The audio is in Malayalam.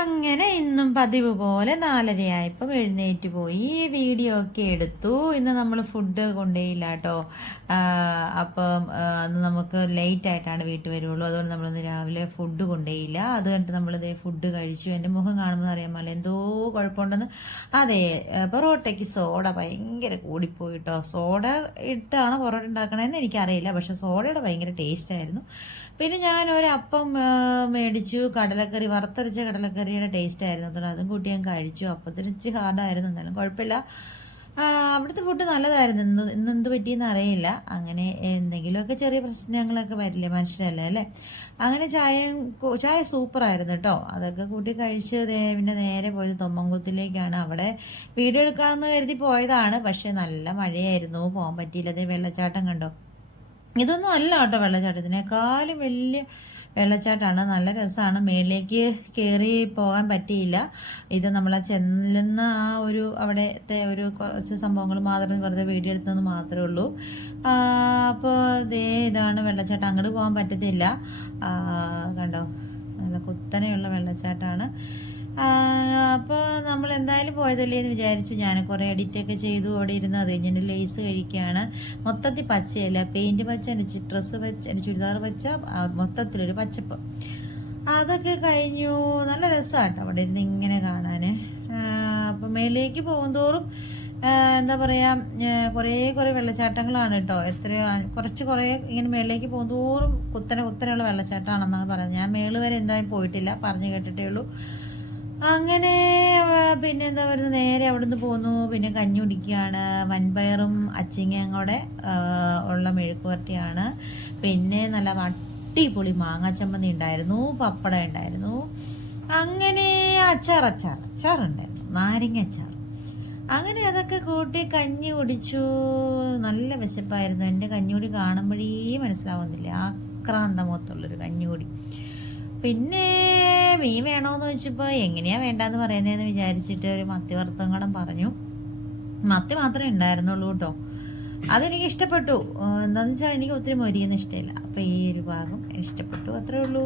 അങ്ങനെ ഇന്നും പതിവ് പോലെ 4:30 എഴുന്നേറ്റ് പോയി വീഡിയോ ഒക്കെ എടുത്തു. ഇന്ന് നമ്മൾ ഫുഡ് കൊണ്ടുപോയില്ല കേട്ടോ. അപ്പം അന്ന് നമുക്ക് ലേറ്റ് ആയിട്ടാണ് വീട്ടിൽ വരുള്ളൂ. അതുകൊണ്ട് നമ്മളിന്ന് രാവിലെ ഫുഡ് കൊണ്ടുപോയില്ല. അത് കണ്ടിട്ട് നമ്മളിത് ഫുഡ് കഴിച്ചു. എൻ്റെ മുഖം കാണുമ്പോൾ അറിയാമല്ലോ എന്തോ കുഴപ്പമുണ്ടെന്ന്. അതെ, പൊറോട്ടയ്ക്ക് സോഡ ഭയങ്കര കൂടിപ്പോയി കേട്ടോ. സോഡ ഇട്ടാണ് പൊറോട്ട ഉണ്ടാക്കണമെന്ന് എനിക്കറിയില്ല, പക്ഷെ സോഡയുടെ ഭയങ്കര ടേസ്റ്റ് ആയിരുന്നു. പിന്നെ ഞാൻ ഒരപ്പം മേടിച്ചു. കടലക്കറി, വറുത്തരച്ച കടലക്കറിയുടെ ടേസ്റ്റ് ആയിരുന്നു അത്ര. അതും കൂട്ടി ഞാൻ കഴിച്ചു. അപ്പത്തിന് ഇച്ചിരി ഹാർഡായിരുന്നു, എന്നാലും കുഴപ്പമില്ല. അവിടുത്തെ ഫുഡ് നല്ലതായിരുന്നു. ഇന്ന് എന്ത് പറ്റിയെന്ന് അറിയില്ല. അങ്ങനെ എന്തെങ്കിലുമൊക്കെ ചെറിയ പ്രശ്നങ്ങളൊക്കെ വരില്ലേ, മനുഷ്യരല്ലേ അല്ലേ. അങ്ങനെ ചായ സൂപ്പറായിരുന്നു കേട്ടോ. അതൊക്കെ കൂട്ടി കഴിച്ച് പിന്നെ നേരെ പോയത് തൊമ്മൻകുത്തിലേക്കാണ്. അവിടെ വീഡിയോ എടുക്കാമെന്ന് കരുതി പോയതാണ്, പക്ഷെ നല്ല മഴയായിരുന്നു, പോകാൻ പറ്റിയില്ല. അതേ വെള്ളച്ചാട്ടം കണ്ടോ. ഇതൊന്നും അല്ല കേട്ടോ വെള്ളച്ചാട്ടത്തിനേക്കാളും വലിയ വെള്ളച്ചാട്ടമാണ്. നല്ല രസമാണ്. മേളിലേക്ക് കയറി പോകാൻ പറ്റിയില്ല. ഇത് നമ്മൾ ചെല്ലുന്ന ആ ഒരു അവിടത്തെ ഒരു കുറച്ച് സംഭവങ്ങൾ മാത്രം വെറുതെ വീഡിയോ എടുത്തതെന്ന് മാത്രമേ ഉള്ളൂ. അപ്പോൾ ഇതാണ് വെള്ളച്ചാട്ടം. അങ്ങോട്ട് പോകാൻ പറ്റത്തില്ല. കണ്ടോ, നല്ല കുത്തനെയുള്ള വെള്ളച്ചാട്ടമാണ്. അപ്പോൾ നമ്മൾ എന്തായാലും പോയതല്ലേ എന്ന് വിചാരിച്ചു. ഞാൻ കുറേ എഡിറ്റൊക്കെ ചെയ്തു അവിടെ ഇരുന്ന്. അത് കഴിഞ്ഞിട്ട് ലേസ് കഴിക്കുകയാണ്. മൊത്തത്തിൽ പച്ചയല്ല, പെയിൻറ്റ് പച്ച, എൻ്റെ ഡ്രസ്സ് പച്ച, എൻ്റെ ചുരിദാർ പച്ച, മൊത്തത്തിലൊരു പച്ചപ്പ്. അതൊക്കെ കഴിഞ്ഞു. നല്ല രസമാട്ടോ അവിടെ ഇരുന്ന് ഇങ്ങനെ കാണാൻ. അപ്പം മേളിലേക്ക് പോകുന്തോറും എന്താ പറയുക, കുറേ വെള്ളച്ചാട്ടങ്ങളാണ് കേട്ടോ. എത്രയോ കുറേ ഇങ്ങനെ മേളിലേക്ക് പോകുന്തോറും കുത്തനെയുള്ള വെള്ളച്ചാട്ടമാണെന്നാണ് പറയുന്നത്. ഞാൻ മേള് വരെ എന്തായാലും പോയിട്ടില്ല, പറഞ്ഞു കേട്ടിട്ടേ ഉള്ളൂ. അങ്ങനെ പിന്നെ എന്താ പറയുന്നത്, നേരെ അവിടെ നിന്ന് പോന്നു. പിന്നെ കഞ്ഞി കുടിക്കുകയാണ്. വൻപയറും അച്ചിങ്ങയും കൂടെ ഉള്ള മെഴുക്കുവരട്ടിയാണ്. പിന്നെ നല്ല അടിപൊളി മാങ്ങാച്ചമ്മന്തി ഉണ്ടായിരുന്നു, പപ്പടം ഉണ്ടായിരുന്നു. അങ്ങനെ അച്ചാറുണ്ടായിരുന്നു, നാരങ്ങ അച്ചാർ. അങ്ങനെ അതൊക്കെ കൂട്ടി കഞ്ഞി കുടിച്ചു. നല്ല വിശപ്പായിരുന്നു. എൻ്റെ കഞ്ഞികുടി കാണുമ്പോഴേ മനസ്സിലാവുന്നില്ല, ആക്രാന്തമൊത്തുള്ളൊരു കഞ്ഞികുടി. പിന്നെ മീൻ വേണോന്ന് ചോദിച്ചപ്പോൾ എങ്ങനെയാ വേണ്ടാന്ന് പറയുന്നതെന്ന് വിചാരിച്ചിട്ട് ഒരു മത്തി വറുത്തം കൂടെ പറഞ്ഞു. മത്തി മാത്രമേ ഉണ്ടായിരുന്നുള്ളൂ കേട്ടോ. അതെനിക്ക് ഇഷ്ടപ്പെട്ടു. എന്താണെന്ന് വെച്ചാൽ എനിക്ക് ഒത്തിരി മൊരിയൊന്നും ഇഷ്ടമില്ല. അപ്പോൾ ഈ ഒരു ഭാഗം ഇഷ്ടപ്പെട്ടു, അത്രേ ഉള്ളൂ.